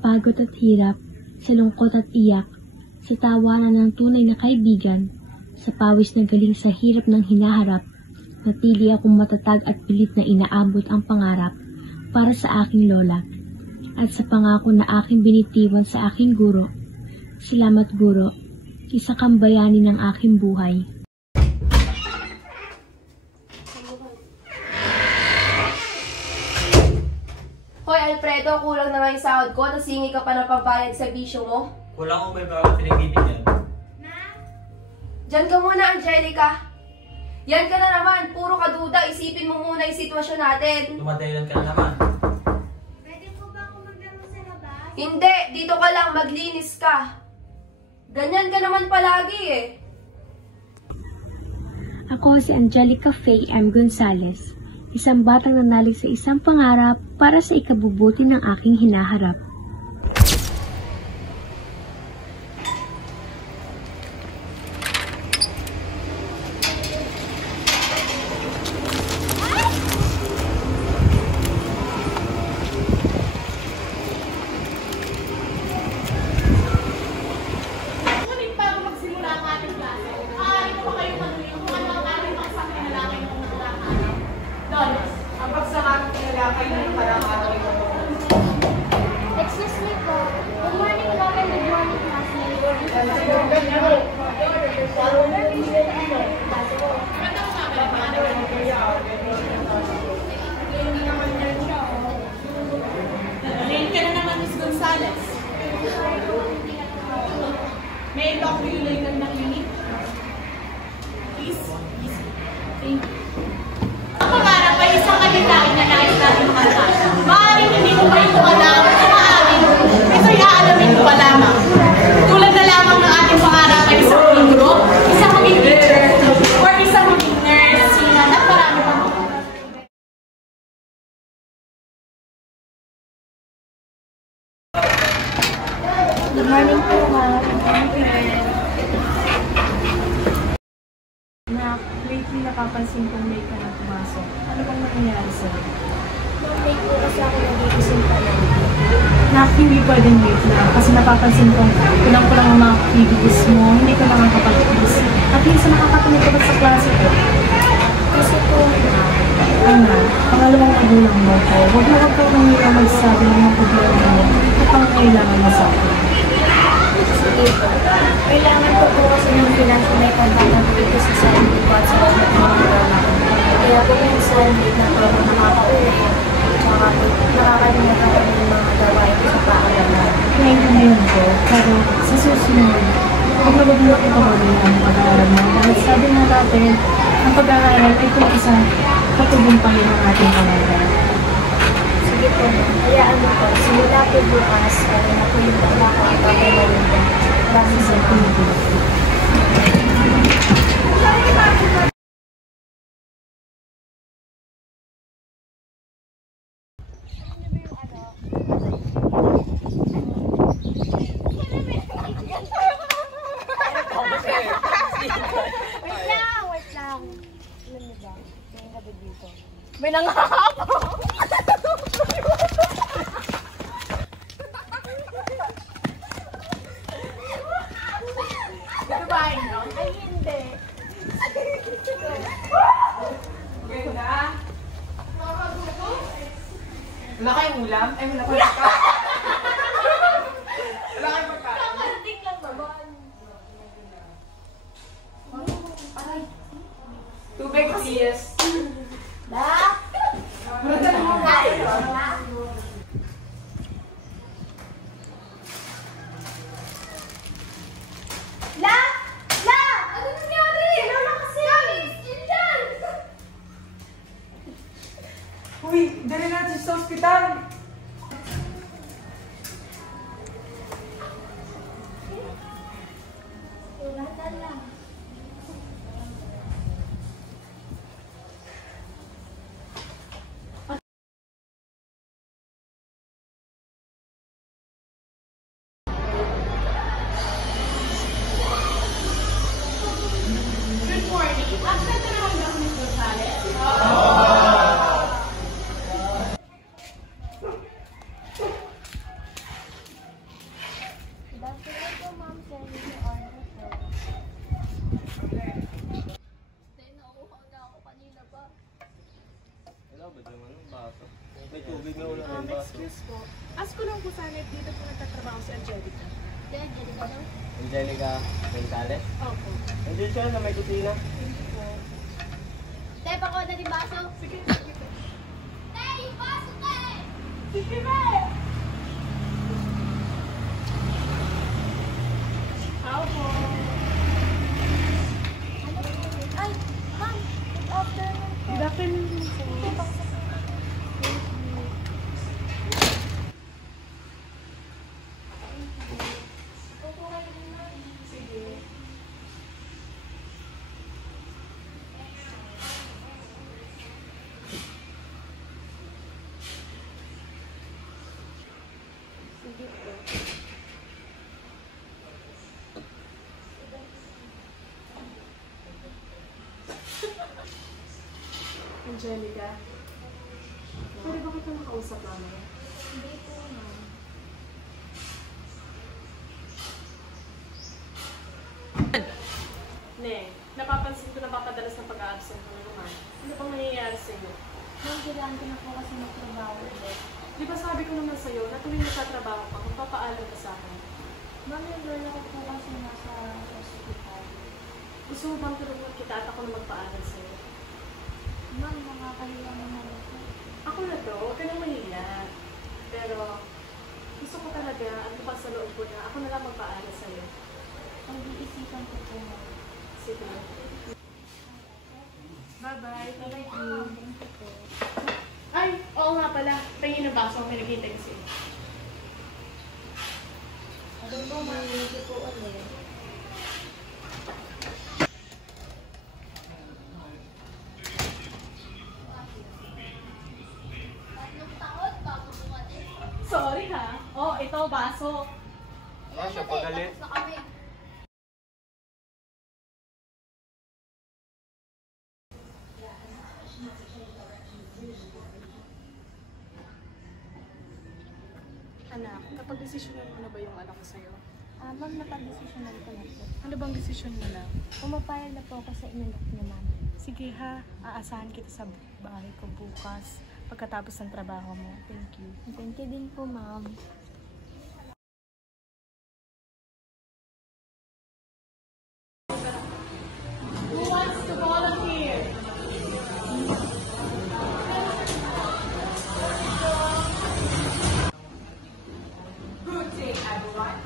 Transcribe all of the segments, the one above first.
pagod at hirap, sa lungkot at iyak, sa tawanan ng tunay na kaibigan, sa pawis na galing sa hirap ng hinaharap, natili akong matatag at pilit na inaabot ang pangarap para sa aking lola at sa pangako na aking binitiwan sa aking guro. Salamat guro, isa kang bayani ng aking buhay. Hoy Alfredo, kulang na nga yung sahod ko, tapos hingi ka pa ng pambayad sa bisyo mo. Kulang ko ba yung mga pinag-ibigyan? Diyan ka muna, Angelica. Yan ka na naman, puro kaduda, isipin mo muna yung sitwasyon natin. Dumadahilan ka na naman. Pwede po ba ako maglaro sa labas? Hindi, dito ka lang, maglinis ka. Ganyan ka naman palagi eh. Ako si Angelica Faye M. Gonzalez, isang batang nanalig sa isang pangarap para sa ikabubuti ng aking hinaharap. Excuse me po. Good morning, Doc, and good morning, classmates. Late ka na naman, Miss Gonzalez. May I talk to you later na clinic? Please? Thank you. Ang pangarap ay isang kalitain na nais natin makasal. Maaaring hindi mo pa ito alam, o maaaring ito'y aalamin ko pa lamang. Tulad na lamang ng ating pangarap ay isang maging guro, isang maging teacher, or isang maging nurse, sinan, at marami pang mga. Good morning po, ma'am. Lately napapansin kong late ka na pumasok. Ano bang nangyayari sa'yo? Late po kasi ako nag-iisip pa lang. Hindi pwedeng late na kasi napapansin kong kulang-kulang ang mga activities mo, hindi ka nakakapag-is. At minsan nakakatuloy ka ba sa klase ko? Kasi po, Ano, pangalawang magulang mo ko, huwag ka nang nila magsabi ng mga problema mo at pangangailangan mo sa akin. sige po. Kailangan ko po kasi ng financial may pagbanag dito sa sarili ko at sa mga programa ko. Kaya po minsan, late na po ako nakaka-uwi. Tsaka po, nakakalimutan ko yung mga gawain ko sa paaralan. Naiintindihan ko, pero sa susunod, huwag na huwag mo ipawalin ang pag-aaral mo. Dahil sabi nga natin, ang pag-aaral ay kung isang patubumpahin ng ating pangalan. Sige po, hayaan mo po. Simula po bukas, kaya na po yung trabaho at pagkakaroon ko. Maraming salamat. Wait lang. Alam niyo ba, may gabi dito. May nangahapo! Kumain, no? Ay, hindi. Ganda. Wala kayong ulam? Ay, wala kayong pagkain. Wala kayong pagkain. Kakalanting lang naman. Tubig, please. La? La! La! Ano nangyari? Sinama kasi! Yun dyan! Uy, dali natin sa ospital. Sulatan lang. Good morning. Absent na naman ba, Miss Gonzalez? May tubig na ulo ng baso. Excuse po. Ask ko lang po sana if dito po nagtatrabaho si Angelica. Angelica Gonzalez? Opo. Nandiyan siya na may kusina. Thank you po. Te, bako na din baso. Sige, sige po. Te, yung baso, te! Sige ba? Tao po. Ay, ma'am, good afternoon. Good afternoon po. Sige. Sige po. Angelica, pwede ba kita makausap namin? Hindi po, ma'am. Ne, napapansin ko na papadalas ng pag-a-absent mo na naman. Ano bang nangyayari sa iyo? Ma'am, kailangan ko na po kasi magtrabaho ulit. Di ba sabi ko naman sa iyo na tuwing nagtatrabaho ka, magpapaalam ka sa akin. Ma'am, yung lola ko po kasi nasa hospital. Gusto mo bang tulungan kita at ako na magpaalam sa iyo? Ma'am, nakakahiya naman ako. Ako na to, huwag ka nang mahiya. Pero gusto ko talaga at bukas sa loob ko na ako na lang magpaalam sa iyo. Pag-iisipan ko po, ma'am. Sige. Bye-bye. Thank you. Thank you po. Ay, oo nga pala. Pahingin na baso. May naghihintay kasi. Ano po, ma'am? Thank you po ulit. Sorry ha. Oh, ito baso. Ah, siya pagalit. Anak, kapag desisyonan mo na ba yung anak ko sa'yo? Ma'am, napag-desisyonan ko na po. Ano bang desisyon mo na? Pumapayag na po ako sa inanak niya, ma'am. Sige ha, aasahan kita sa bahay ko bukas pagkatapos ng trabaho mo. Thank you. Thank you din po, ma'am. Who wants to volunteer? Good day, everyone.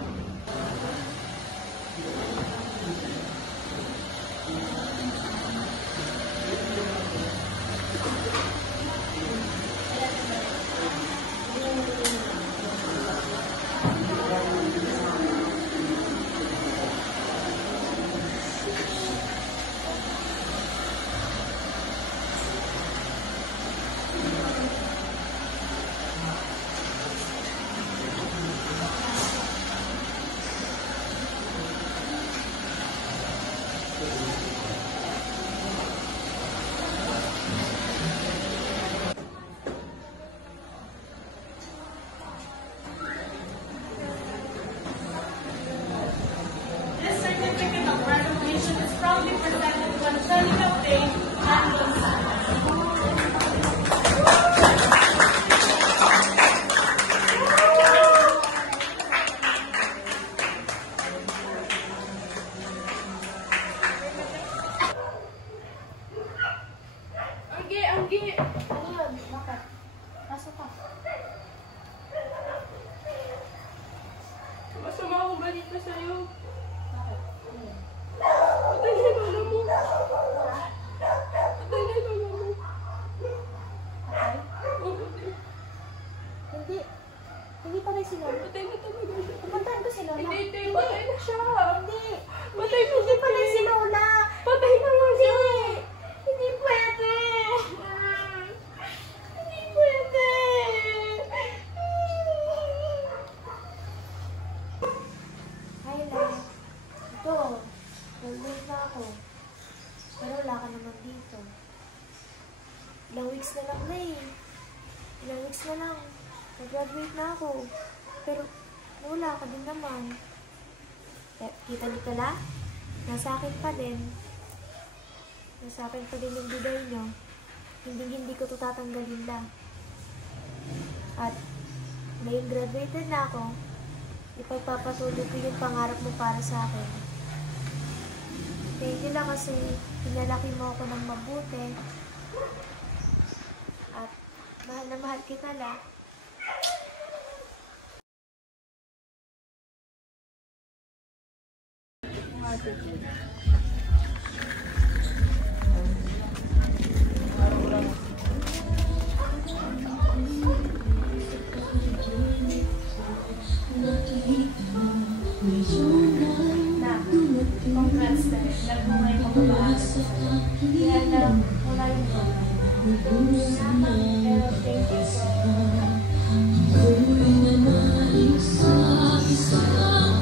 This certificate of graduation is proudly presented to Angelica Day and Gonzalez. Anggi! Ano yun? Bakit? Pasok ka. Masama akong balita sa'yo. Bakit? Ano yun? Patay na yung lola mo. Patay na yung lola mo. Patay? Oo, Hindi. Hindi pa rin si Lola. patay na talaga siya. Pupuntahan ko si Lola. Hindi, patay na siya. Hindi. Patay na Hindi pa rin si Lola. Patay na nga siya. Hindi pwede. Hindi pwede. Hi, La. Ito. Graduate na ako. Pero wala ka naman dito. Ilang weeks na lang na eh. Ilang weeks na lang. Nag-graduate na ako. Pero wala ka din naman. Kita niyo pala? Nasa akin pa din. Nasa akin pa din yung bigay niyo. Hindi ko to tatanggalin lang. At ngayong graduated na ako, ipagpapatuloy ko yung pangarap mo para sa akin. Thank you lang kasi pinalaki mo ako ng mabuti. At mahal na mahal kita lang. Congrats na rin. Nagbungay mo ba? Kaya lang, wala yung Pero thank you po. Ako'y nanais sa isang